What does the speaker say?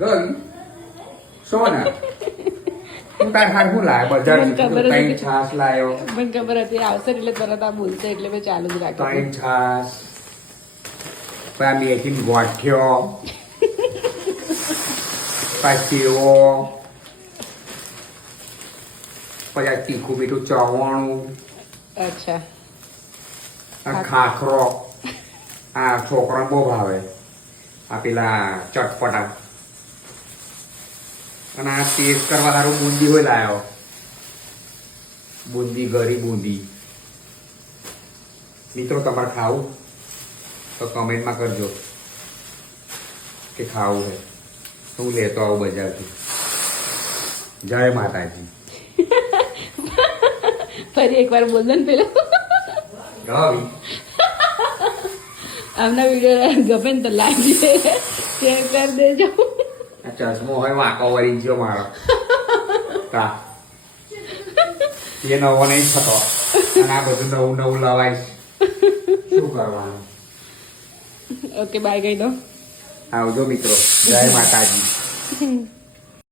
ગઈ સોના હું તાર હાર હું લાય બજાર તઈ છાસ લાયો મને ખબર હતી આવશે એટલે તરત આ બોલશે એટલે મેં ચાલુ જ રાખ્યું તઈ છાસ પા મેથી ગોઠ્યો પછી પછી તીખું મીઠું ચવાણું અચ્છા અને ખાખરો આ છોકરા બહુ ભાવે આ પેલા ચટપટા અને આ ટેસ્ટ કરવા સારું બુંદી હોય લાયો બુંદી ગરી બુંદી મિત્રો તમારે ખાવું તો કમેન્ટમાં કરજો કે ખાવું છે હું લેતો આવું બજારથી જય માતાજી ફરી એકવાર બોલ દો ને પેલો ગવી આમના વિડીયો ગમે ને તો લાઈક શેર કરી દેજો આ ચશ્મો હોય વાંકો વળી ગયો મારો તા એ નવો નહીં થતો અને આ બધું નવું નવું લવાય શું કરવાનું ઓકે બાય કહી દો આવજો મિત્રો જય માતાજી